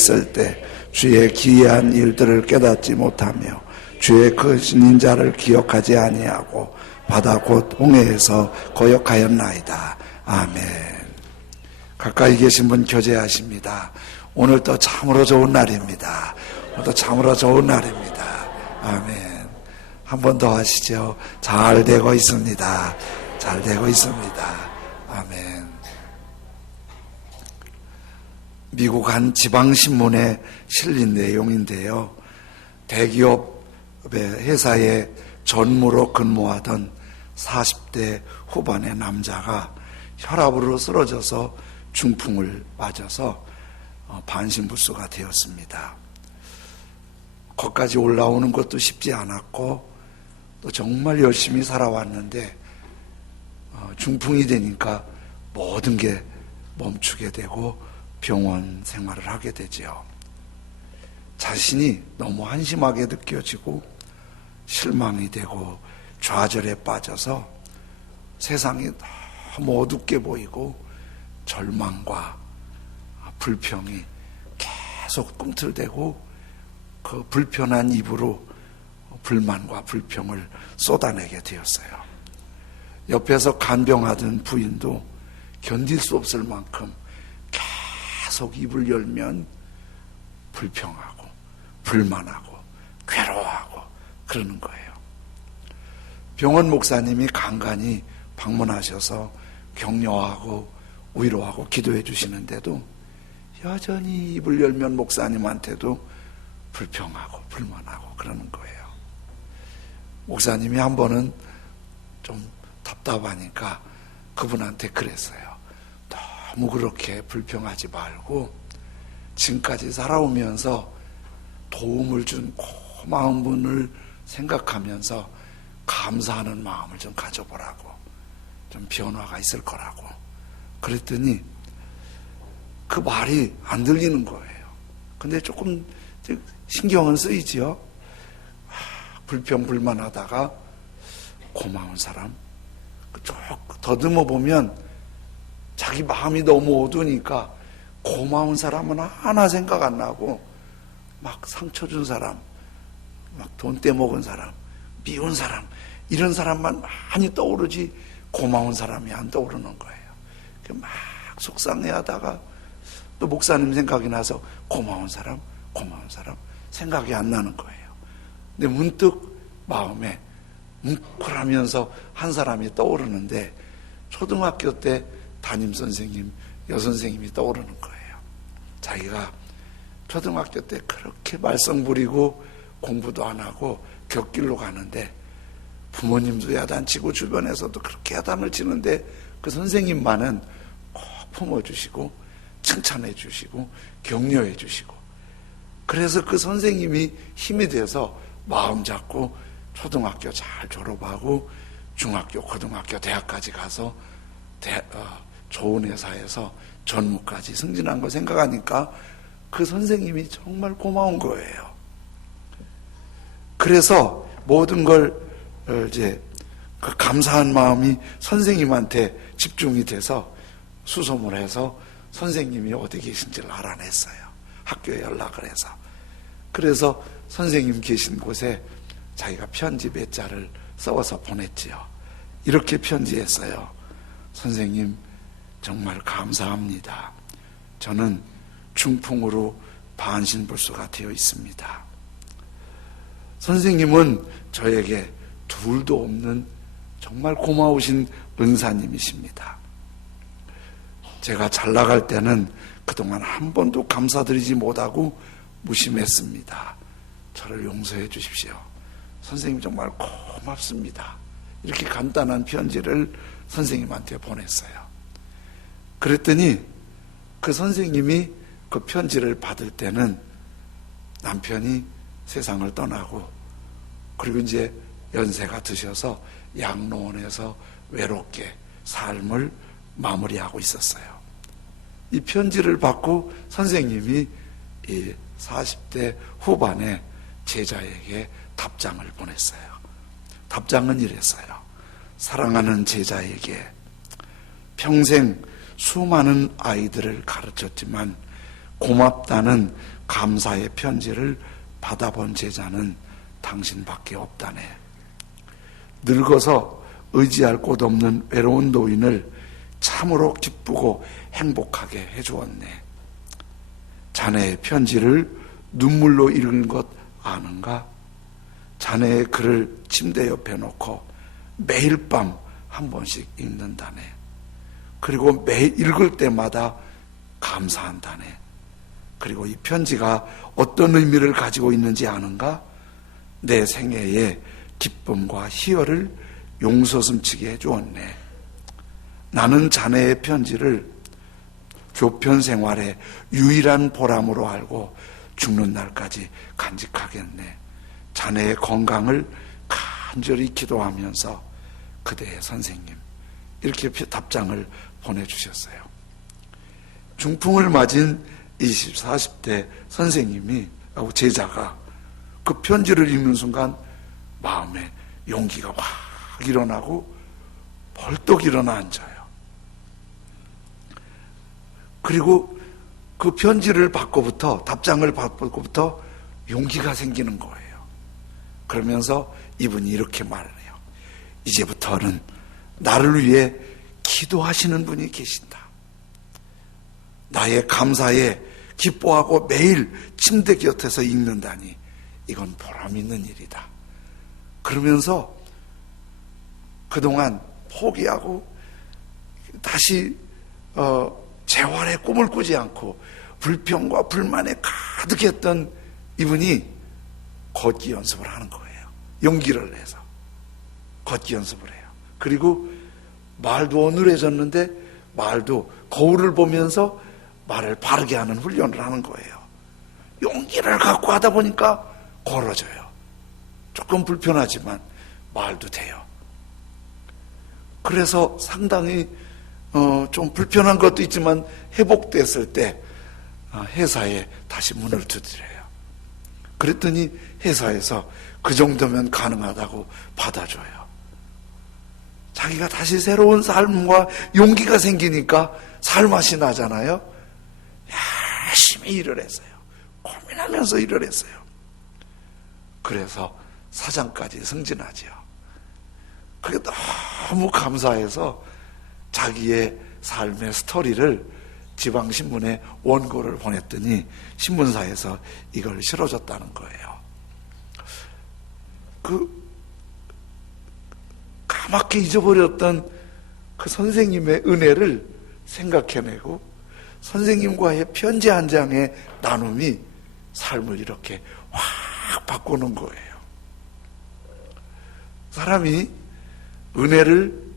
있을 때 주의 기이한 일들을 깨닫지 못하며 주의 크신 인자를 기억하지 아니하고 바다 곧 홍해에서 거역하였나이다. 아멘. 가까이 계신 분 교제하십니다. 오늘도 참으로 좋은 날입니다. 오늘도 참으로 좋은 날입니다. 아멘. 한 번 더 하시죠. 잘 되고 있습니다. 잘 되고 있습니다. 아멘. 미국 한 지방신문에 실린 내용인데요. 대기업의 회사에 전무로 근무하던 40대 후반의 남자가 혈압으로 쓰러져서 중풍을 맞아서 반신불수가 되었습니다. 거기까지 올라오는 것도 쉽지 않았고 또 정말 열심히 살아왔는데 중풍이 되니까 모든 게 멈추게 되고 병원 생활을 하게 되죠. 자신이 너무 한심하게 느껴지고 실망이 되고 좌절에 빠져서 세상이 너무 어둡게 보이고 절망과 불평이 계속 꿈틀대고 그 불편한 입으로 불만과 불평을 쏟아내게 되었어요. 옆에서 간병하던 부인도 견딜 수 없을 만큼 계속 입을 열면 불평하고 불만하고 괴로워하고 그러는 거예요. 병원 목사님이 간간히 방문하셔서 격려하고 위로하고 기도해 주시는데도 여전히 입을 열면 목사님한테도 불평하고 불만하고 그러는 거예요. 목사님이 한 번은 좀 답답하니까 그분한테 그랬어요. 너무 그렇게 불평하지 말고 지금까지 살아오면서 도움을 준 고마운 분을 생각하면서 감사하는 마음을 좀 가져보라고, 좀 변화가 있을 거라고. 그랬더니 그 말이 안 들리는 거예요. 근데 조금 신경은 쓰이지요. 불평 불만하다가 고마운 사람 쭉 더듬어 보면 자기 마음이 너무 어두우니까 고마운 사람은 하나 생각 안 나고 막 상처 준 사람, 막 돈 떼먹은 사람, 미운 사람, 이런 사람만 많이 떠오르지 고마운 사람이 안 떠오르는 거예요. 막 속상해하다가 또 목사님 생각이 나서 고마운 사람 생각이 안 나는 거예요. 근데 문득 마음에 뭉클하면서 한 사람이 떠오르는데 초등학교 때 담임선생님, 여선생님이 떠오르는 거예요. 자기가 초등학교 때 그렇게 말썽 부리고 공부도 안 하고 곁길로 가는데 부모님도 야단치고 주변에서도 그렇게 야단을 치는데 그 선생님만은 꼭 품어주시고 칭찬해 주시고 격려해 주시고, 그래서 그 선생님이 힘이 돼서 마음 잡고 초등학교 잘 졸업하고 중학교, 고등학교, 대학까지 가서 좋은 회사에서 전무까지 승진한 걸 생각하니까 그 선생님이 정말 고마운 거예요. 그래서 모든 걸 이제 그 감사한 마음이 선생님한테 집중이 돼서 수소문 해서 선생님이 어디 계신지를 알아냈어요. 학교에 연락을 해서. 그래서 선생님 계신 곳에 자기가 편지 몇 자를 써서 보냈지요. 이렇게 편지했어요. 선생님, 정말 감사합니다. 저는 중풍으로 반신불수가 되어 있습니다. 선생님은 저에게 둘도 없는 정말 고마우신 은사님이십니다. 제가 잘 나갈 때는 그동안 한 번도 감사드리지 못하고 무심했습니다. 저를 용서해 주십시오. 선생님 정말 고맙습니다. 이렇게 간단한 편지를 선생님한테 보냈어요. 그랬더니 그 선생님이 그 편지를 받을 때는 남편이 세상을 떠나고 그리고 이제 연세가 드셔서 양로원에서 외롭게 삶을 마무리하고 있었어요. 이 편지를 받고 선생님이 이 40대 후반의 제자에게 답장을 보냈어요. 답장은 이랬어요. 사랑하는 제자에게 평생 수많은 아이들을 가르쳤지만 고맙다는 감사의 편지를 받아본 제자는 당신밖에 없다네. 늙어서 의지할 곳 없는 외로운 노인을 참으로 기쁘고 행복하게 해주었네. 자네의 편지를 눈물로 읽은 것 아는가? 자네의 글을 침대 옆에 놓고 매일 밤 한 번씩 읽는다네. 그리고 매일 읽을 때마다 감사한다네. 그리고 이 편지가 어떤 의미를 가지고 있는지 아는가? 내 생애의 기쁨과 희열을 용서숨치게 해주었네. 나는 자네의 편지를 교편 생활의 유일한 보람으로 알고 죽는 날까지 간직하겠네. 자네의 건강을 간절히 기도하면서 그대의 선생님, 이렇게 답장을 보내주셨어요. 중풍을 맞은 20, 40대 선생님이, 제자가 그 편지를 읽는 순간 마음에 용기가 확 일어나고 벌떡 일어나 앉아요. 그리고 그 편지를 받고부터, 답장을 받고부터 용기가 생기는 거예요. 그러면서 이분이 이렇게 말을 해요. 이제부터는 나를 위해 기도하시는 분이 계신다. 나의 감사에 기뻐하고 매일 침대 곁에서 읽는다니 이건 보람 있는 일이다. 그러면서 그동안 포기하고 다시 재활의 꿈을 꾸지 않고 불평과 불만에 가득했던 이분이 걷기 연습을 하는 거예요. 용기를 내서 걷기 연습을 해요. 그리고 말도 어눌해졌는데 말도 거울을 보면서 말을 바르게 하는 훈련을 하는 거예요. 용기를 갖고 하다 보니까 걸어져요. 조금 불편하지만 말도 돼요. 그래서 상당히 좀 불편한 것도 있지만 회복됐을 때 회사에 다시 문을 두드려요. 그랬더니 회사에서 그 정도면 가능하다고 받아줘요. 자기가 다시 새로운 삶과 용기가 생기니까 살맛이 나잖아요. 열심히 일을 했어요. 고민하면서 일을 했어요. 그래서 사장까지 승진하죠. 그게 너무 감사해서 자기의 삶의 스토리를 지방신문에 원고를 보냈더니 신문사에서 이걸 실어줬다는 거예요. 까맣게 잊어버렸던 그 선생님의 은혜를 생각해내고 선생님과의 편지 한 장의 나눔이 삶을 이렇게 확 바꾸는 거예요. 사람이 은혜를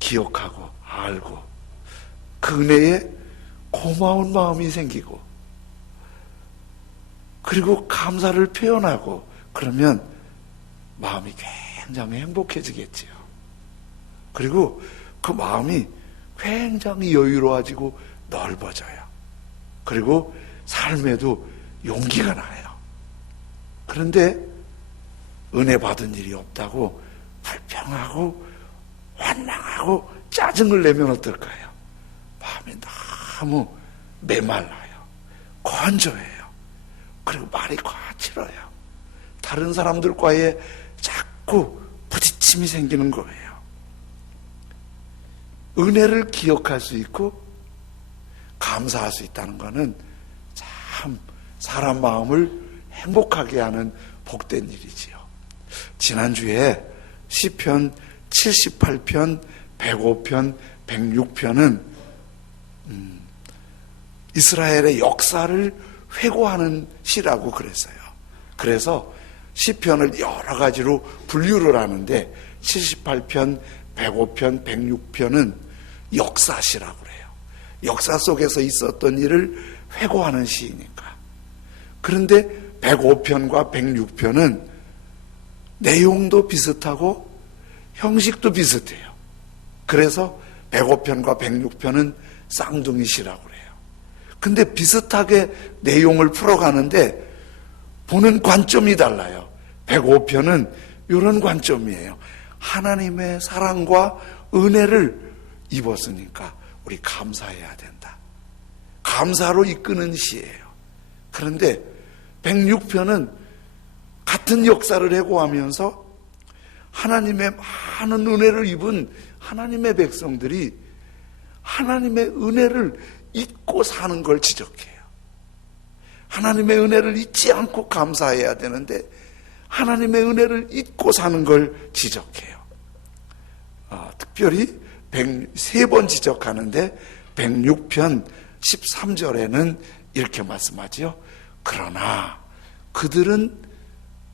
기억하고 알고 그 은혜에 고마운 마음이 생기고 그리고 감사를 표현하고 그러면 마음이 굉장히 행복해지겠지요. 그리고 그 마음이 굉장히 여유로워지고 넓어져요. 그리고 삶에도 용기가 나요. 그런데 은혜 받은 일이 없다고 불평하고 원망하고 짜증을 내면 어떨까요? 마음이 너무 메말라요. 건조해요. 그리고 말이 거칠어요. 다른 사람들과의 자꾸 부딪힘이 생기는 거예요. 은혜를 기억할 수 있고 감사할 수 있다는 것은 참 사람 마음을 행복하게 하는 복된 일이지요. 지난주에 시편 78편, 105편, 106편은 이스라엘의 역사를 회고하는 시라고 그랬어요. 그래서 시편을 여러 가지로 분류를 하는데 78편, 105편, 106편은 역사시라고 그래요. 역사 속에서 있었던 일을 회고하는 시이니까. 그런데 105편과 106편은 내용도 비슷하고 형식도 비슷해요. 그래서 105편과 106편은 쌍둥이 시라고 그래요. 근데 비슷하게 내용을 풀어가는데 보는 관점이 달라요. 105편은 이런 관점이에요. 하나님의 사랑과 은혜를 입었으니까 우리 감사해야 된다. 감사로 이끄는 시예요. 그런데 106편은 같은 역사를 해고하면서 하나님의 많은 은혜를 입은 하나님의 백성들이 하나님의 은혜를 잊고 사는 걸 지적해요. 하나님의 은혜를 잊지 않고 감사해야 되는데 하나님의 은혜를 잊고 사는 걸 지적해요. 특별히 103번 지적하는데 106편 13절에는 이렇게 말씀하지요. 그러나 그들은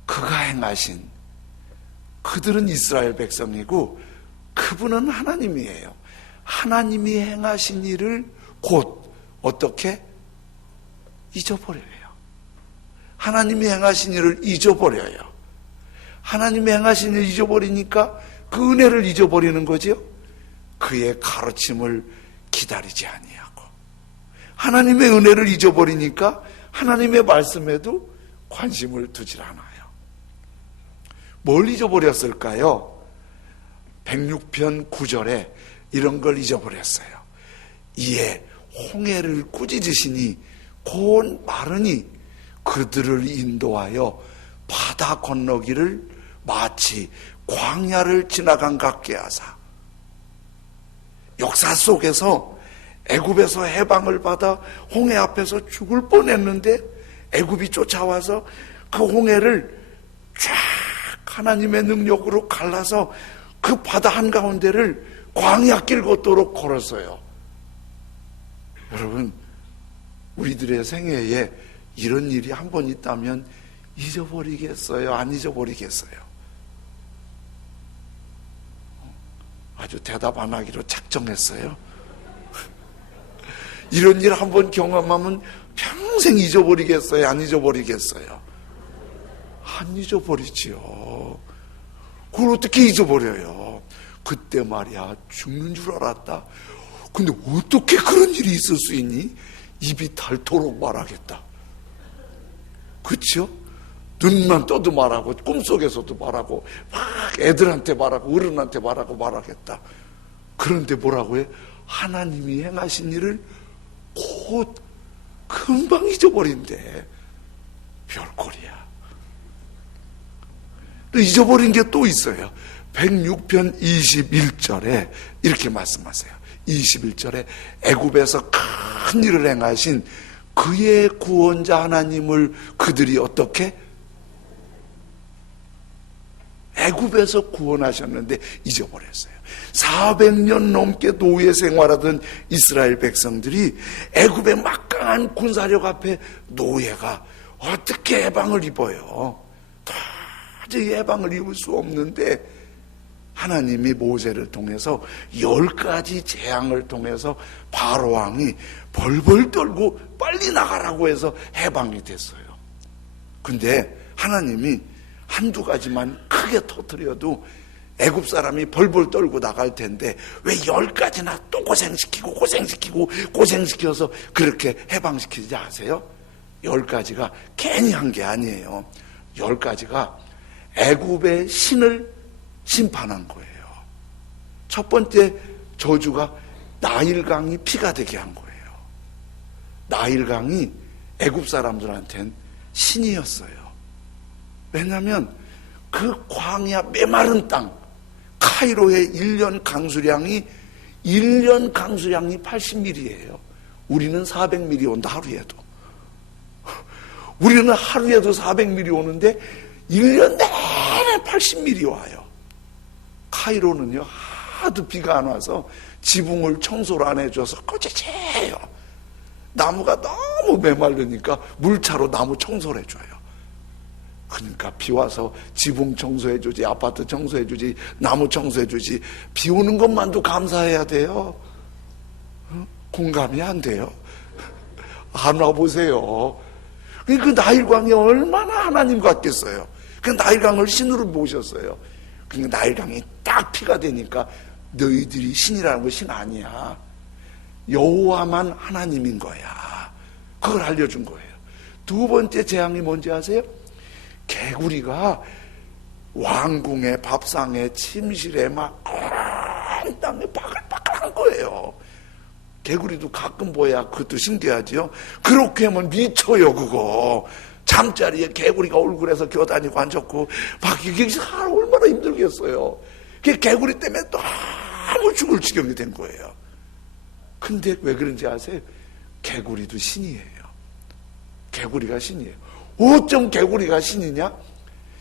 그가 행하신, 그들은 이스라엘 백성이고 그분은 하나님이에요. 하나님이 행하신 일을 곧 어떻게 잊어버려요. 하나님이 행하신 일을 잊어버려요. 하나님이 행하신 일을 잊어버리니까 그 은혜를 잊어버리는 거죠. 그의 가르침을 기다리지 아니하고, 하나님의 은혜를 잊어버리니까 하나님의 말씀에도 관심을 두질 않아요. 뭘 잊어버렸을까요? 106편 9절에 이런 걸 잊어버렸어요. 이에 홍해를 꾸짖으시니 곧 마르니 그들을 인도하여 바다 건너기를 마치 광야를 지나간 같게 하사. 역사 속에서 애굽에서 해방을 받아 홍해 앞에서 죽을 뻔했는데 애굽이 쫓아와서 그 홍해를 쫙 하나님의 능력으로 갈라서 그 바다 한가운데를 광야길 걷도록 걸었어요. 여러분, 우리들의 생애에 이런 일이 한 번 있다면 잊어버리겠어요? 안 잊어버리겠어요? 아주 대답 안 하기로 작정했어요. 이런 일 한 번 경험하면 평생 잊어버리겠어요? 안 잊어버리겠어요? 안 잊어버리지요. 그걸 어떻게 잊어버려요? 그때 말이야 죽는 줄 알았다. 근데 어떻게 그런 일이 있을 수 있니? 입이 닳도록 말하겠다. 그렇죠? 눈만 떠도 말하고 꿈속에서도 말하고 막 애들한테 말하고 어른한테 말하겠다. 그런데 뭐라고 해? 하나님이 행하신 일을 곧 금방 잊어버린대. 별꼴이야. 또 잊어버린 게 또 있어요. 106편 21절에 이렇게 말씀하세요. 21절에 애굽에서 큰 일을 행하신 그의 구원자 하나님을 그들이 어떻게? 애굽에서 구원하셨는데 잊어버렸어요. 400년 넘게 노예 생활하던 이스라엘 백성들이 애굽의 막강한 군사력 앞에 노예가 어떻게 해방을 입어요? 도저히 해방을 입을 수 없는데 하나님이 모세를 통해서 10가지 재앙을 통해서 바로 왕이 벌벌 떨고 빨리 나가라고 해서 해방이 됐어요. 근데 하나님이 한두 가지만 크게 터뜨려도 애굽 사람이 벌벌 떨고 나갈 텐데 왜 10가지나 또 고생시켜서 그렇게 해방시키지 아세요? 10가지가 괜히 한 게 아니에요. 10가지가 애굽의 신을 심판한 거예요. 첫 번째 저주가 나일강이 피가 되게 한 거예요. 나일강이 애굽 사람들한테는 신이었어요. 왜냐하면 그 광야 메마른 땅 카이로의 1년 강수량이 80mm예요. 우리는 400mm 온다. 하루에도. 우리는 하루에도 400mm 오는데 1년 내내 80mm 와요. 카이로는요 하도 비가 안 와서 지붕을 청소를 안 해줘서 꺼지재요. 나무가 너무 메마르니까 물차로 나무 청소를 해줘요. 그러니까 비 와서 지붕 청소해주지, 아파트 청소해주지, 나무 청소해주지, 비 오는 것만도 감사해야 돼요. 공감이 안 돼요? 안 와보세요. 그 나일강이 얼마나 하나님 같겠어요. 그 나일강을 신으로 모셨어요. 그러니까 나일강이 딱 피가 되니까 너희들이 신이라는 건 신 아니야. 여호와만 하나님인 거야. 그걸 알려준 거예요. 두 번째 재앙이 뭔지 아세요? 개구리가 왕궁의 밥상에 침실에 막 땅에 바글바글한 거예요. 개구리도 가끔 보야 그것도 신기하지요. 그렇게 하면 미쳐요. 그거 잠자리에 개구리가 얼굴에서 겨다니고 앉았고 막 이게 사람 얼마나 힘들겠어요. 그 개구리 때문에 너무 죽을 지경이 된 거예요. 근데 왜 그런지 아세요? 개구리도 신이에요. 개구리가 신이에요. 어쩜 개구리가 신이냐?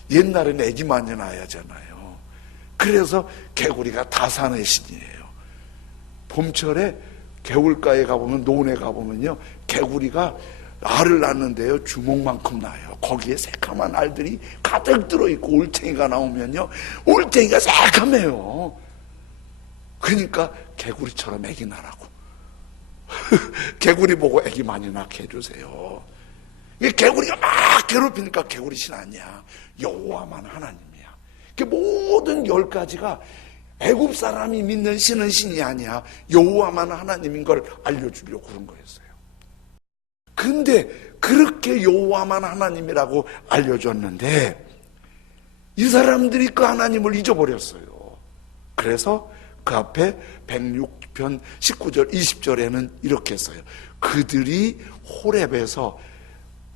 옛날엔 애기 많이 낳아야잖아요. 그래서 개구리가 다산의 신이에요. 봄철에 개울가에 가보면, 논에 가보면요, 개구리가 알을 낳는데요, 주먹만큼 나요. 거기에 새카만 알들이 가득 들어있고, 올챙이가 나오면요, 올챙이가 새카매요. 그러니까 개구리처럼 애기 낳으라고. 개구리 보고 애기 많이 낳게 해주세요. 이게 개구리가 막 괴롭히니까 개구리 신 아니야. 여호와만 하나님이야. 모든 10가지가 애굽 사람이 믿는 신은 신이 아니야. 여호와만 하나님인 걸 알려주려고 그런 거였어요. 근데 그렇게 여호와만 하나님이라고 알려줬는데 이 사람들이 그 하나님을 잊어버렸어요. 그래서 그 앞에 106편 19절 20절에는 이렇게 했어요. 그들이 호렙에서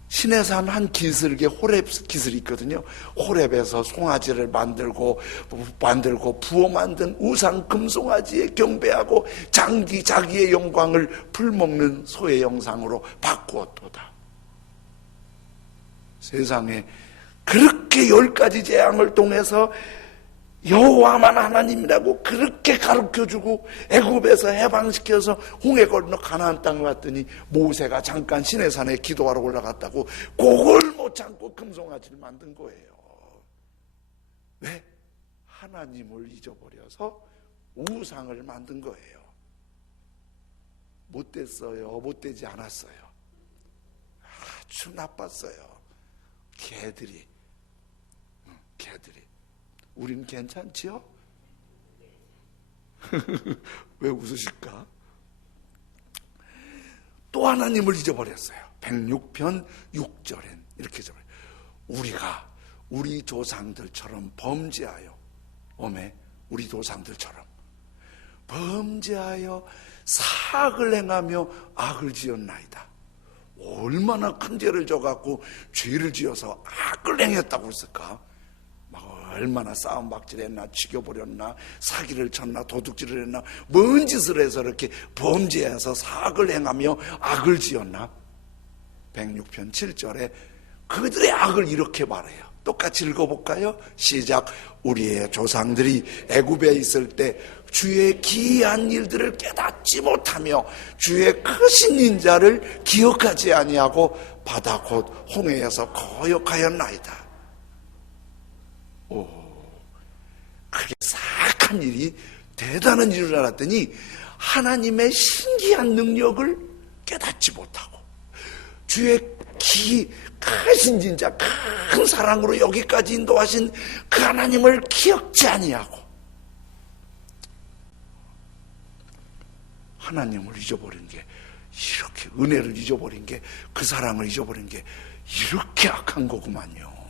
시내산 한 기슭에 호렙 기슭이 있거든요. 호렙에서 송아지를 만들고 부어 만든 우상 금송아지에 경배하고 자기의 영광을 풀먹는 소의 영상으로 바꾸었도다. 세상에 그렇게 10가지 재앙을 통해서 여호와만 하나님이라고 그렇게 가르쳐주고 애굽에서 해방시켜서 홍해 건너 가나안 땅에 왔더니 모세가 잠깐 시내산에 기도하러 올라갔다고 그걸 못 참고 금송아지를 만든 거예요. 왜? 하나님을 잊어버려서 우상을 만든 거예요. 못됐어요? 못되지 않았어요? 아주 나빴어요. 개들이 우린 괜찮지요? 왜 웃으실까? 또 하나님을 잊어버렸어요. 106편 6절엔 이렇게 잊어버려요. 우리가 우리 조상들처럼 범죄하여 우리 조상들처럼 범죄하여 사악을 행하며 악을 지었나이다. 얼마나 큰 죄를 져갖고 죄를 지어서 악을 행했다고 했을까? 얼마나 싸움박질했나, 죽여버렸나, 사기를 쳤나, 도둑질을 했나, 뭔 짓을 해서 이렇게 범죄해서 사악을 행하며 악을 지었나? 106편 7절에 그들의 악을 이렇게 말해요. 똑같이 읽어볼까요? 시작. 우리의 조상들이 애굽에 있을 때 주의 기이한 일들을 깨닫지 못하며 주의 크신 인자를 기억하지 아니하고 바다 곧 홍해에서 거역하였나이다. 그게 사악한 일이 대단한 일을 알았더니 하나님의 신기한 능력을 깨닫지 못하고 주의 크신 진짜 큰 사랑으로 여기까지 인도하신 그 하나님을 기억지 아니하고 하나님을 잊어버린 게 이렇게 은혜를 잊어버린 게 그 사랑을 잊어버린 게 이렇게 악한 거구만요.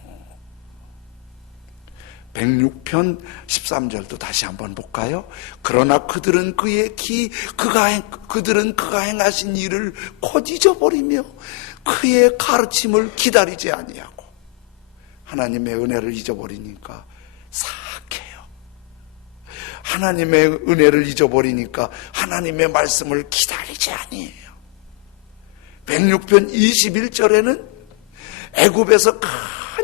106편 13절도 다시 한번 볼까요? 그러나 그들은 그들은 그가 행하신 일을 곧 잊어버리며 그의 가르침을 기다리지 아니하고 하나님의 은혜를 잊어버리니까 사악해요. 하나님의 은혜를 잊어버리니까 하나님의 말씀을 기다리지 아니해요. 106편 21절에는 애굽에서 큰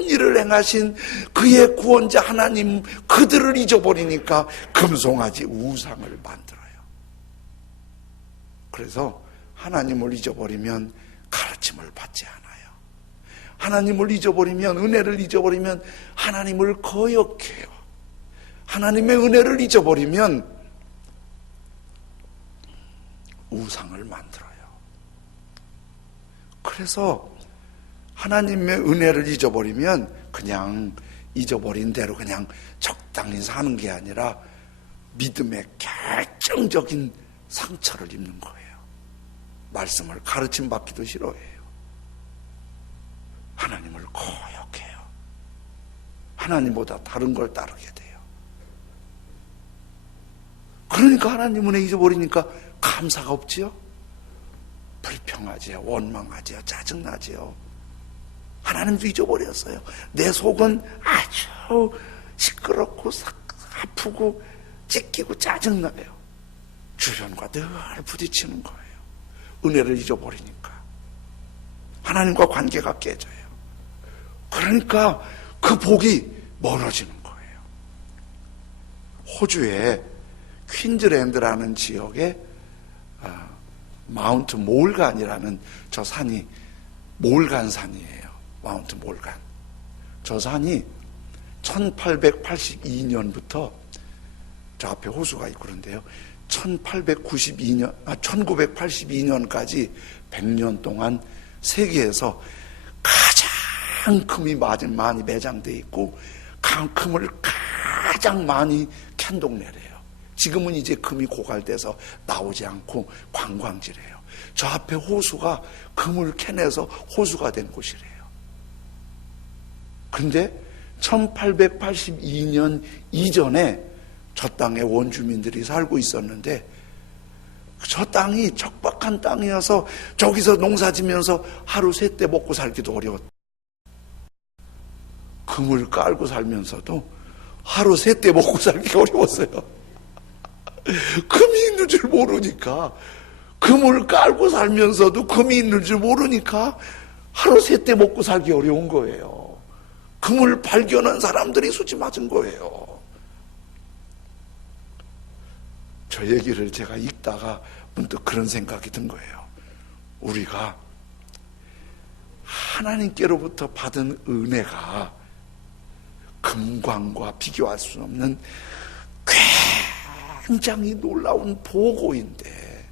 일을 행하신 그의 구원자 하나님 그들을 잊어버리니까 금송아지 우상을 만들어요. 그래서 하나님을 잊어버리면 가르침을 받지 않아요. 하나님을 잊어버리면 은혜를 잊어버리면 하나님을 거역해요. 하나님의 은혜를 잊어버리면 우상을 만들어요. 그래서 하나님의 은혜를 잊어버리면 그냥 잊어버린 대로 그냥 적당히 사는 게 아니라 믿음의 결정적인 상처를 입는 거예요. 말씀을 가르침 받기도 싫어해요. 하나님을 거역해요. 하나님보다 다른 걸 따르게 돼요. 그러니까 하나님 은혜 잊어버리니까 감사가 없지요? 불평하지요, 원망하지요, 짜증나지요. 하나님도 잊어버렸어요. 내 속은 아주 시끄럽고 아프고 찢기고 짜증나요. 주변과 늘 부딪히는 거예요. 은혜를 잊어버리니까 하나님과 관계가 깨져요. 그러니까 그 복이 멀어지는 거예요. 호주의 퀸즐랜드라는 지역에 마운트 몰간이라는 저 산이 몰간 산이에요. 마운트 몰간. 저 산이 1882년부터 저 앞에 호수가 있고 그런데요. 1982년까지 100년 동안 세계에서 가장 금이 많이 매장되어 있고 금을 가장 많이 캔 동네래요. 지금은 이제 금이 고갈돼서 나오지 않고 관광지래요. 저 앞에 호수가 금을 캐내서 호수가 된 곳이래요. 근데 1882년 이전에 저 땅에 원주민들이 살고 있었는데 저 땅이 척박한 땅이어서 저기서 농사 지면서 하루 세 때 먹고 살기도 어려웠다. 금을 깔고 살면서도 하루 세 때 먹고 살기 어려웠어요. 금이 있는 줄 모르니까, 금을 깔고 살면서도 금이 있는 줄 모르니까 하루 세 때 먹고 살기 어려운 거예요. 금을 발견한 사람들이 수치 맞은 거예요. 저 얘기를 제가 읽다가 문득 그런 생각이 든 거예요. 우리가 하나님께로부터 받은 은혜가 금광과 비교할 수 없는 굉장히 놀라운 보고인데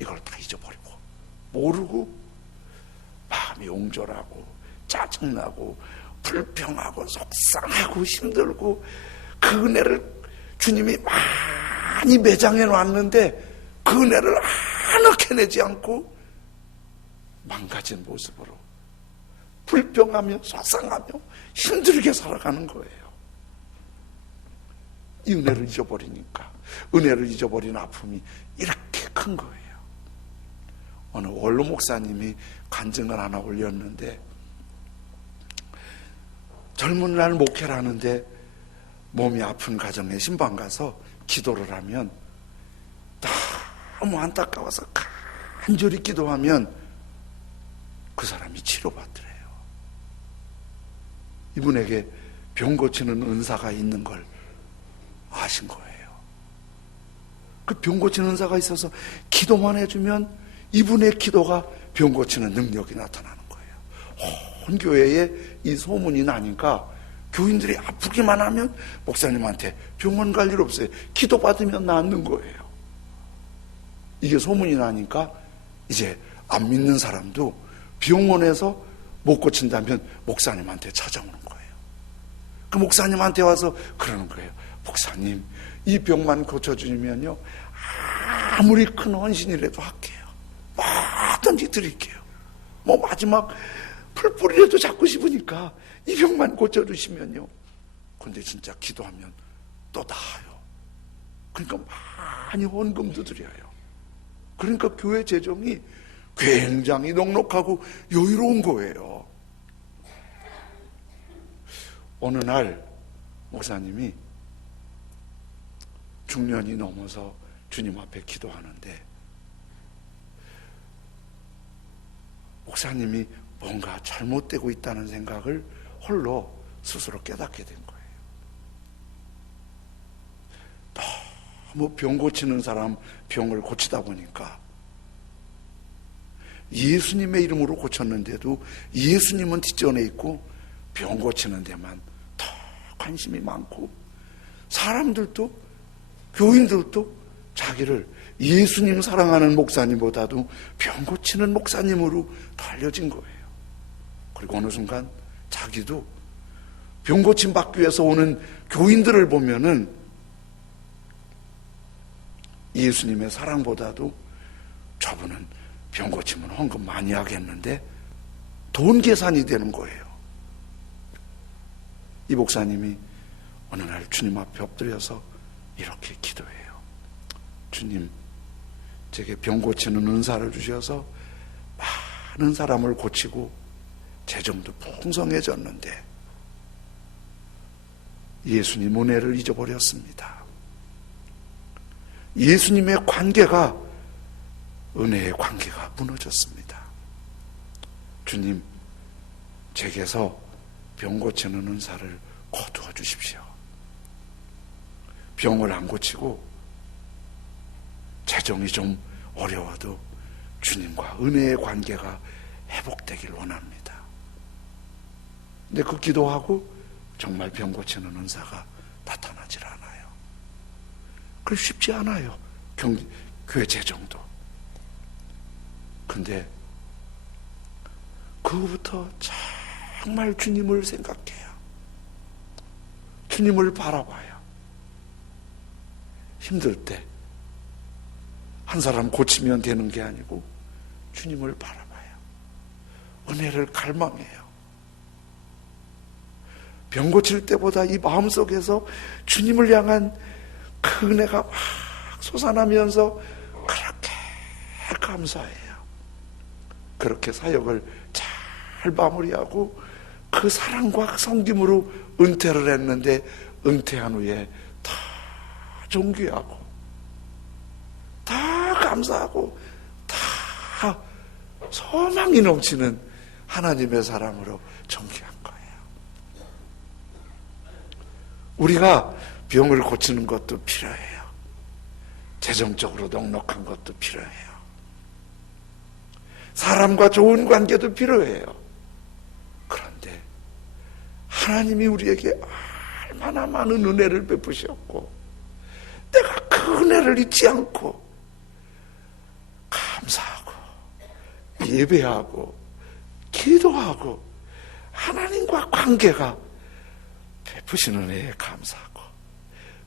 이걸 다 잊어버리고 모르고 마음이 옹졸하고 짜증나고 불평하고 속상하고 힘들고 그 은혜를 주님이 많이 매장해 놨는데 그 은혜를 하나 캐내지 않고 망가진 모습으로 불평하며 속상하며 힘들게 살아가는 거예요. 이 은혜를 잊어버리니까 은혜를 잊어버린 아픔이 이렇게 큰 거예요. 어느 원로 목사님이 간증을 하나 올렸는데 젊은 날 목회를 하는데 몸이 아픈 가정에 신방 가서 기도를 하면 너무 안타까워서 간절히 기도하면 그 사람이 치료받더래요. 이분에게 병 고치는 은사가 있는 걸 아신 거예요. 그 병 고치는 은사가 있어서 기도만 해주면 이분의 기도가 병 고치는 능력이 나타나는 거예요. 온 교회에 이 소문이 나니까 교인들이 아프기만 하면 목사님한테 병원 갈 일 없어요. 기도받으면 낫는 거예요. 이게 소문이 나니까 이제 안 믿는 사람도 병원에서 못 고친다면 목사님한테 찾아오는 거예요. 그 목사님한테 와서 그러는 거예요. 목사님, 이 병만 고쳐주면요 아무리 큰 헌신이라도 할게요. 뭐든지 드릴게요. 뭐 마지막 풀뿌리라도 잡고 싶으니까 이 병만 고쳐주시면요. 근데 진짜 기도하면 또 나아요. 그러니까 많이 헌금도 드려요. 그러니까 교회 재정이 굉장히 넉넉하고 여유로운 거예요. 어느 날 목사님이 중년이 넘어서 주님 앞에 기도하는데 목사님이 뭔가 잘못되고 있다는 생각을 홀로 스스로 깨닫게 된 거예요. 너무 병 고치는 사람 병을 고치다 보니까 예수님의 이름으로 고쳤는데도 예수님은 뒷전에 있고 병 고치는 데만 더 관심이 많고 사람들도 교인들도 자기를 예수님 사랑하는 목사님보다도 병 고치는 목사님으로 더 알려진 거예요. 그리고 어느 순간 자기도 병 고침 받기 위해서 오는 교인들을 보면은 예수님의 사랑보다도 저분은 병 고치면 헌금 많이 하겠는데 돈 계산이 되는 거예요. 이 목사님이 어느 날 주님 앞에 엎드려서 이렇게 기도해요. 주님, 제게 병 고치는 은사를 주셔서 많은 사람을 고치고 재정도 풍성해졌는데 예수님 은혜를 잊어버렸습니다. 예수님의 관계가, 은혜의 관계가 무너졌습니다. 주님, 제게서 병 고치는 은사를 거두어 주십시오. 병을 안 고치고 재정이 좀 어려워도 주님과 은혜의 관계가 회복되길 원합니다. 근데 그 기도하고 정말 병 고치는 은사가 나타나질 않아요. 그게 쉽지 않아요. 교회 재정도. 근데 그거부터 정말 주님을 생각해요. 주님을 바라봐요. 힘들 때 한 사람 고치면 되는 게 아니고 주님을 바라봐요. 은혜를 갈망해요. 병 고칠 때보다 이 마음속에서 주님을 향한 그 은혜가 막 솟아나면서 그렇게 감사해요. 그렇게 사역을 잘 마무리하고 그 사랑과 섬김으로 은퇴를 했는데, 은퇴한 후에 다 존귀하고 다 감사하고 다 소망이 넘치는 하나님의 사람으로 존귀한 거예요. 우리가 병을 고치는 것도 필요해요. 재정적으로 넉넉한 것도 필요해요. 사람과 좋은 관계도 필요해요. 그런데 하나님이 우리에게 얼마나 많은 은혜를 베푸셨고, 내가 그 은혜를 잊지 않고 감사하고 예배하고 기도하고 하나님과 관계가 베푸시는 은혜에 감사하고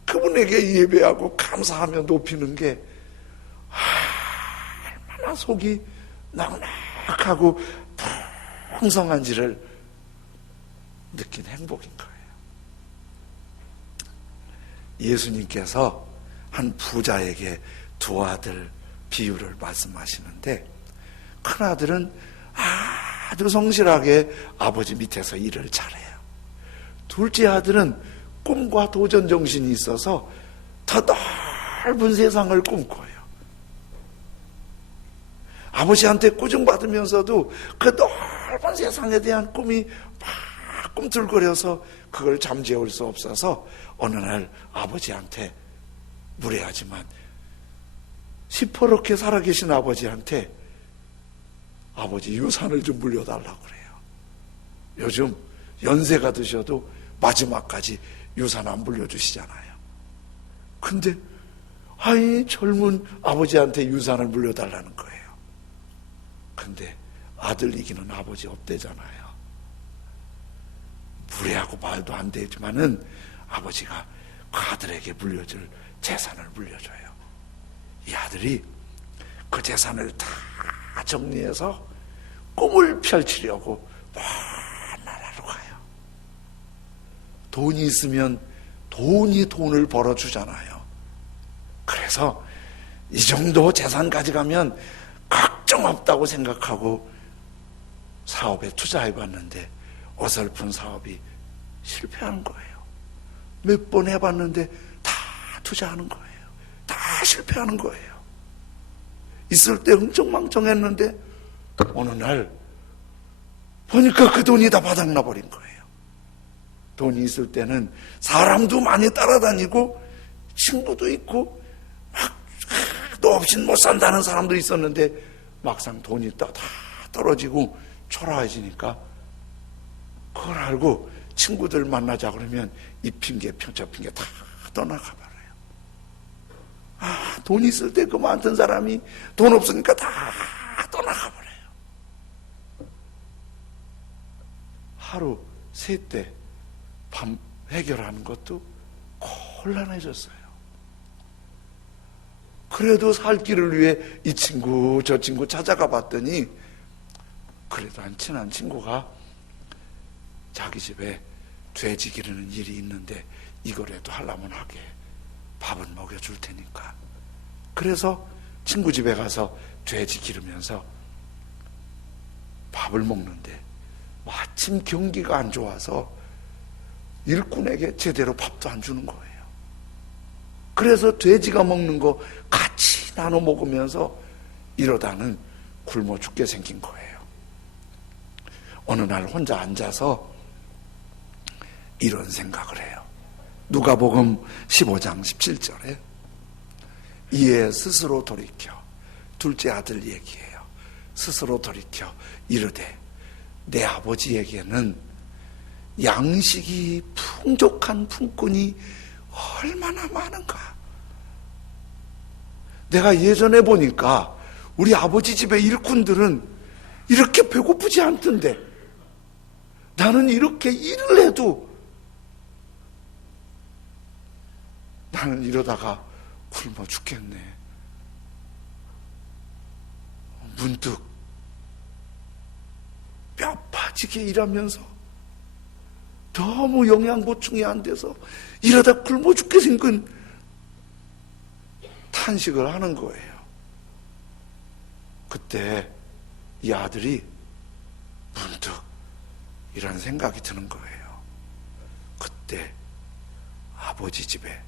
그분에게 예배하고 감사하며 높이는 게 얼마나 속이 넉넉하고 풍성한지를 느낀 행복인 거예요. 예수님께서 한 부자에게 두 아들 비유를 말씀하시는데, 큰 아들은 아주 성실하게 아버지 밑에서 일을 잘해요. 둘째 아들은 꿈과 도전 정신이 있어서 더 넓은 세상을 꿈꿔요. 아버지한테 꾸중받으면서도 그 넓은 세상에 대한 꿈이 막 꿈틀거려서 그걸 잠재울 수 없어서 어느 날 아버지한테 무례하지만 시퍼렇게 살아계신 아버지한테 아버지 유산을 좀 물려달라고 그래요. 요즘 연세가 드셔도 마지막까지 유산 안 물려주시잖아요. 근데 젊은 아버지한테 유산을 물려달라는 거예요. 근데 아들 이기는 아버지 없대잖아요. 무례하고 말도 안 되지만은 아버지가 그 아들에게 물려줄 재산을 물려줘요. 이 아들이 그 재산을 다 정리해서 꿈을 펼치려고 먼 나라로 가요. 돈이 있으면 돈이 돈을 벌어주잖아요. 그래서 이 정도 재산 가져가면 걱정 없다고 생각하고 사업에 투자해봤는데 어설픈 사업이 실패하는 거예요. 몇 번 해봤는데 다 투자하는 거예요. 다 실패하는 거예요. 있을 때 흥청망청했는데 어느 날 보니까 그 돈이 다 바닥나 버린 거예요. 돈이 있을 때는 사람도 많이 따라다니고 친구도 있고 너 없인 못 산다는 사람도 있었는데 막상 돈이 다 떨어지고 초라해지니까 그걸 알고 친구들 만나자 그러면 이 핑계 저 핑계 다 떠나가버려요. 돈 있을 때 그 많던 사람이 돈 없으니까 다 떠나가버려요. 하루 새 때 밤 해결하는 것도 곤란해졌어요. 그래도 살 길을 위해 이 친구 저 친구 찾아가 봤더니 그래도 한 친한 친구가 자기 집에 돼지 기르는 일이 있는데 이거라도 하려면 하게 밥은 먹여줄 테니까. 그래서 친구 집에 가서 돼지 기르면서 밥을 먹는데 마침 경기가 안 좋아서 일꾼에게 제대로 밥도 안 주는 거예요. 그래서 돼지가 먹는 거 같이 나눠 먹으면서 이러다는 굶어 죽게 생긴 거예요. 어느 날 혼자 앉아서 이런 생각을 해요. 누가복음 15장 17절에 이에 스스로 돌이켜, 둘째 아들 얘기예요. 스스로 돌이켜 이르되 내 아버지에게는 양식이 풍족한 품꾼이 얼마나 많은가. 내가 예전에 보니까 우리 아버지 집의 일꾼들은 이렇게 배고프지 않던데 나는 이렇게 일을 해도 나는 이러다가 굶어 죽겠네. 문득 뼈 빠지게 일하면서 너무 영양 보충이 안 돼서 이러다 굶어 죽게 생긴 탄식을 하는 거예요. 그때 이 아들이 문득 이런 생각이 드는 거예요. 그때 아버지 집에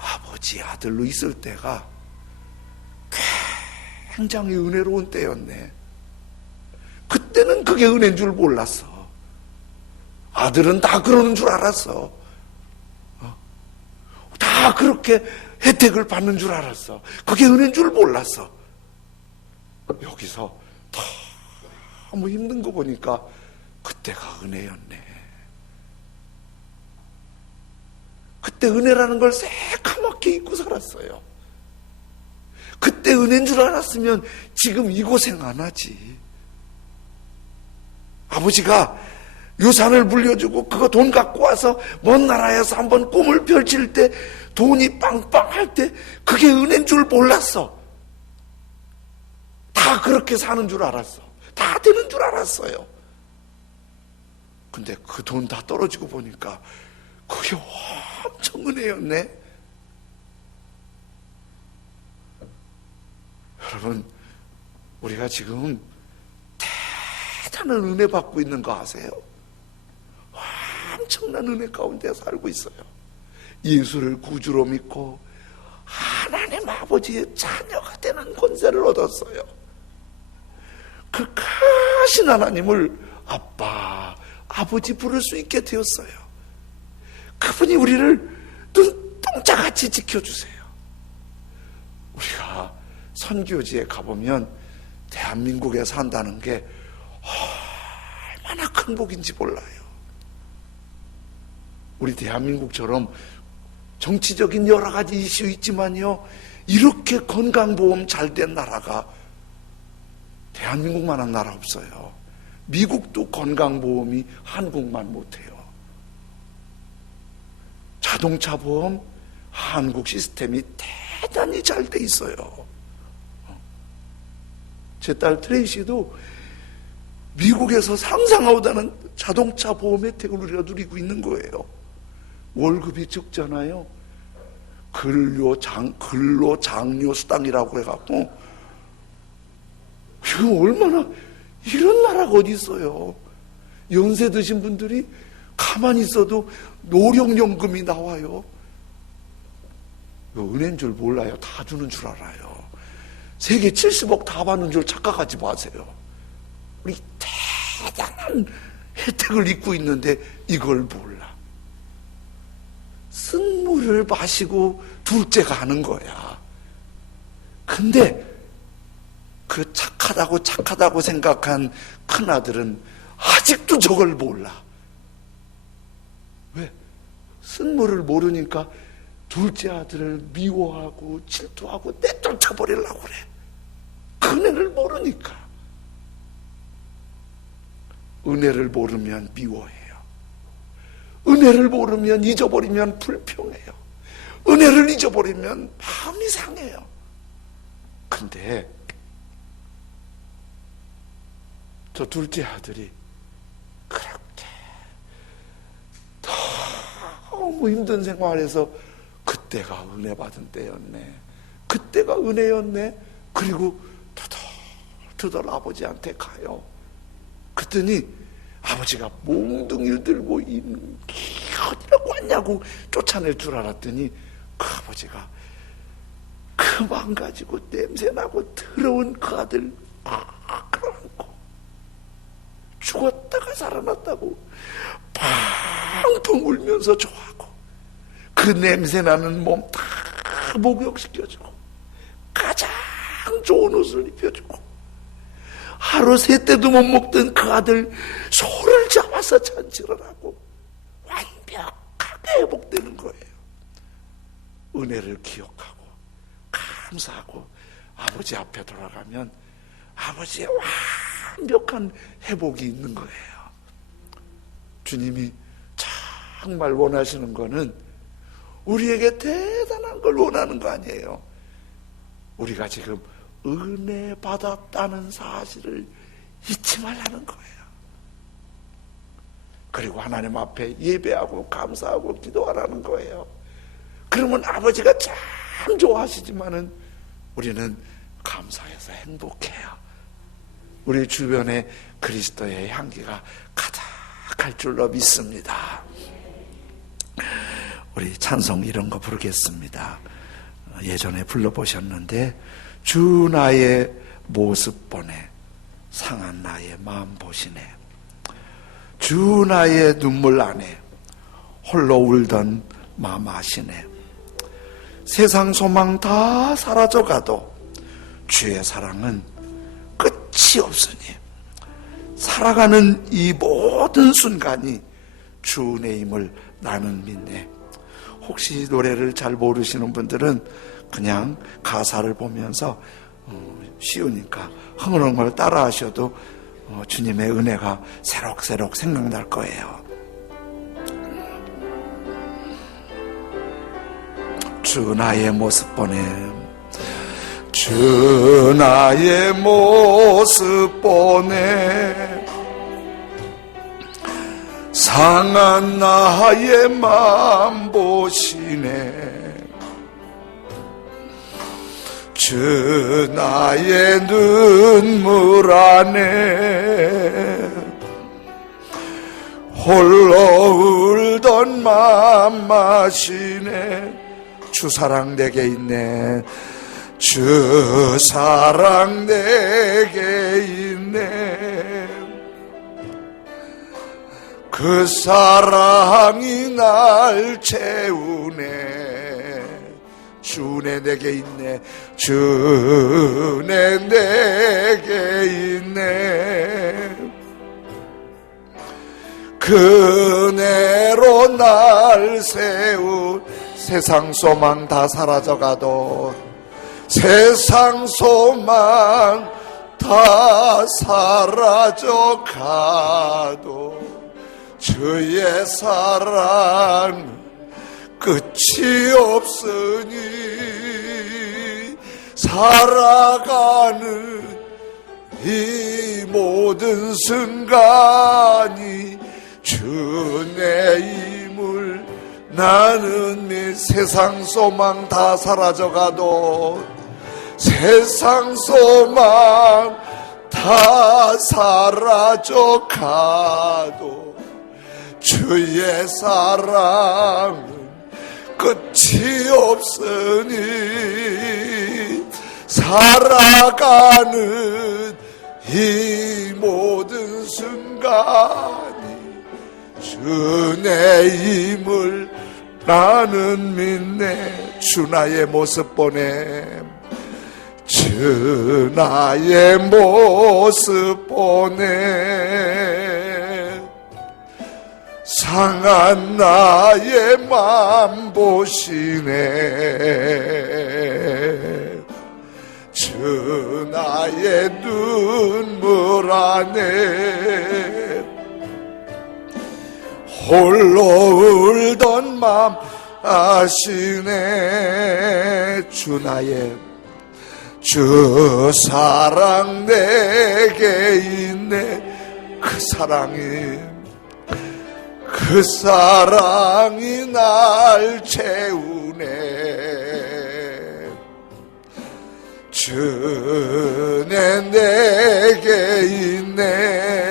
아버지 아들로 있을 때가 굉장히 은혜로운 때였네. 그때는 그게 은혜인 줄 몰랐어. 아들은 다 그러는 줄 알았어. 다 그렇게 혜택을 받는 줄 알았어. 그게 은혜인 줄 몰랐어. 여기서 너무 힘든 거 보니까 그때가 은혜였네. 그때 은혜라는 걸 새카맣게 잊고 살았어요. 그때 은혜인 줄 알았으면 지금 이 고생 안 하지. 아버지가 유산을 물려주고 그거 돈 갖고 와서 먼 나라에서 한번 꿈을 펼칠 때 돈이 빵빵할 때 그게 은혜인 줄 몰랐어. 다 그렇게 사는 줄 알았어. 다 되는 줄 알았어요. 근데 그 돈 다 떨어지고 보니까 그게 엄청 은혜였네. 여러분, 우리가 지금 대단한 은혜 받고 있는 거 아세요? 엄청난 은혜 가운데 살고 있어요. 예수를 구주로 믿고 하나님 아버지의 자녀가 되는 권세를 얻었어요. 그 크신 하나님을 아빠, 아버지 부를 수 있게 되었어요. 그분이 우리를 눈동자같이 지켜주세요. 우리가 선교지에 가보면 대한민국에 산다는 게 얼마나 큰 복인지 몰라요. 우리 대한민국처럼 정치적인 여러 가지 이슈 있지만요, 이렇게 건강보험 잘 된 나라가 대한민국만한 나라 없어요. 미국도 건강보험이 한국만 못해요. 자동차 보험 한국 시스템이 대단히 잘 돼 있어요. 제 딸 트레이시도 미국에서 상상하고다는 자동차 보험 혜택을 우리가 누리고 있는 거예요. 월급이 적잖아요. 근로장려 수당이라고 해갖고, 이거 얼마나, 이런 나라가 어디 있어요. 연세 드신 분들이 가만히 있어도 노령연금이 나와요. 이거 은혜인 줄 몰라요. 다 주는 줄 알아요. 세계 70억 다 받는 줄 착각하지 마세요. 우리 대단한 혜택을 입고 있는데 이걸 몰라. 쓴 물을 마시고 둘째가 하는 거야. 근데 그 착하다고 생각한 큰아들은 아직도 저걸 몰라. 왜? 쓴 물을 모르니까 둘째 아들을 미워하고 질투하고 내쫓아버리려고 그래. 그 은혜를 모르니까. 은혜를 모르면 미워해요. 은혜를 모르면 잊어버리면 불평해요. 은혜를 잊어버리면 마음이 상해요. 근데 저 둘째 아들이 그렇게 너무 힘든 생활에서 그때가 은혜 받은 때였네. 그때가 내가 은혜였네. 그리고 터덜 아버지한테 가요. 그랬더니 아버지가 몽둥이를 들고 어디라고 왔냐고 쫓아낼 줄 알았더니 그 아버지가 그 망가지고 냄새나고 더러운 그 아들 끌어안고 죽었다가 살아났다고 팡팡 울면서 좋아하고 그 냄새나는 몸 다 목욕시켜주고 가장 좋은 옷을 입혀주고 하루 세 때도 못 먹던 그 아들 소를 잡아서 잔치를 하고 완벽하게 회복되는 거예요. 은혜를 기억하고 감사하고 아버지 앞에 돌아가면 아버지의 완벽한 회복이 있는 거예요. 주님이 정말 원하시는 거는 우리에게 대단한 걸 원하는 거 아니에요. 우리가 지금 은혜 받았다는 사실을 잊지 말라는 거예요. 그리고 하나님 앞에 예배하고 감사하고 기도하라는 거예요. 그러면 아버지가 참 좋아하시지만은 우리는 감사해서 행복해요. 우리 주변에 그리스도의 향기가 가득할 줄로 믿습니다. 우리 찬송 이런 거 부르겠습니다. 예전에 불러보셨는데 주 나의 모습 보네 상한 나의 마음 보시네 주 나의 눈물 안에 홀로 울던 마음 아시네 세상 소망 다 사라져가도 주의 사랑은 끝이 없으니 살아가는 이 모든 순간이 주 은혜임을 나는 믿네. 혹시 노래를 잘 모르시는 분들은 그냥 가사를 보면서 쉬우니까 흥얼흥얼 따라 하셔도 주님의 은혜가 새록새록 생각날 거예요. 주 나의 모습 보네 주 나의 모습 보네 상한 나의 마음 보시네 주 나의 눈물 안에 홀로 울던 마음 아시네 주 사랑 내게 있네 주 사랑 내게 있네 그 사랑이 날 채우네 주 은혜 내게 있네 주 은혜 내게 있네 그 은혜로 날 세운 세상 소망 다 사라져가도 세상 소망 다 사라져가도 주의 사랑 끝이 없으니 살아가는 이 모든 순간이 주의 힘을 나는 이 세상 소망 다 사라져가도 세상 소망 다 사라져가도 주의 사랑은 끝이 없으니 살아가는 이 모든 순간이 주의 힘을 나는 믿네 주 나의 모습 보네 주 나의 모습 보네 상한 나의 맘 보시네 주 나의 눈물 안에 홀로 울던 맘 아시네 주 나의 주 사랑 내게 있네 그 사랑이 날 채우네 주내 내게 있네.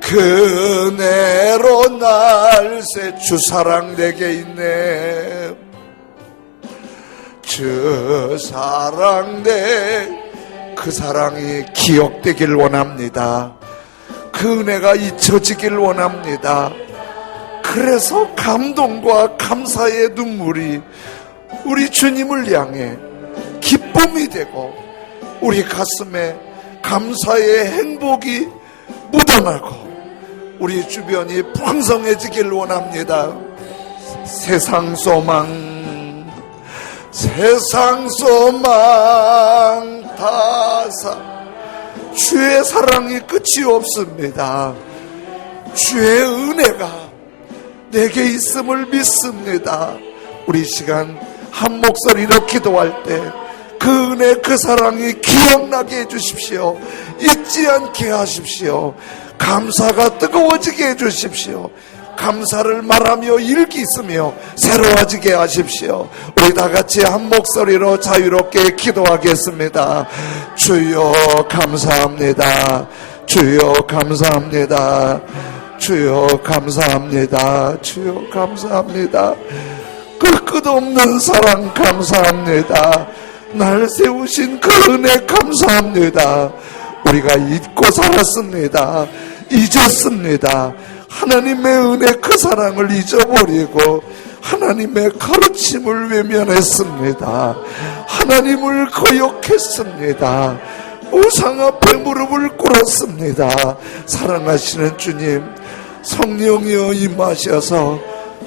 그네로 날새 주 사랑 내게 있네. 주 사랑 그 사랑이 기억되길 원합니다. 그 은혜가 잊혀지길 원합니다. 그래서 감동과 감사의 눈물이 우리 주님을 향해 기쁨이 되고 우리 가슴에 감사의 행복이 묻어나고 우리 주변이 풍성해지길 원합니다. 세상 소망 다사 주의 사랑이 끝이 없습니다. 주의 은혜가 내게 있음을 믿습니다. 우리 시간 한 목소리로 기도할 때 그 은혜 그 사랑이 기억나게 해주십시오. 잊지 않게 하십시오. 감사가 뜨거워지게 해주십시오. 감사를 말하며 일기있으며 새로워지게 하십시오. 우리 다같이 한 목소리로 자유롭게 기도하겠습니다. 주여 감사합니다. 주여 감사합니다. 주여 감사합니다. 주여 감사합니다. 그 끝없는 사랑 감사합니다. 날 세우신 그 은혜 감사합니다. 우리가 잊고 살았습니다. 잊었습니다. 하나님의 은혜 그 사랑을 잊어버리고 하나님의 가르침을 외면했습니다. 하나님을 거역했습니다. 우상 앞에 무릎을 꿇었습니다. 사랑하시는 주님, 성령이여 임하셔서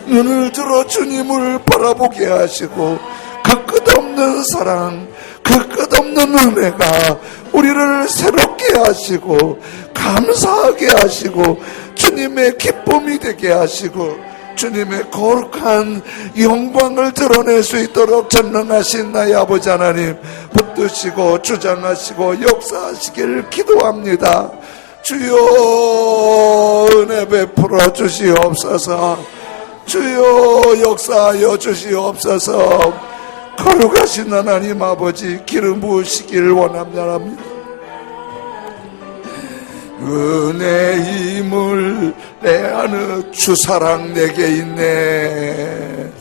눈을 들어 주님을 바라보게 하시고 그 끝없는 사랑, 그 끝없는 은혜가 우리를 새롭게 하시고 감사하게 하시고 주님의 기쁨이 되게 하시고 주님의 거룩한 영광을 드러낼 수 있도록 전능하신 나의 아버지 하나님 붙드시고 주장하시고 역사하시길 기도합니다. 주여 은혜 베풀어 주시옵소서. 주여 역사하여 주시옵소서. 거룩하신 하나님 아버지 기름 부으시길 원합니다. 은혜 힘을 내 안에 주 사랑 내게 있네.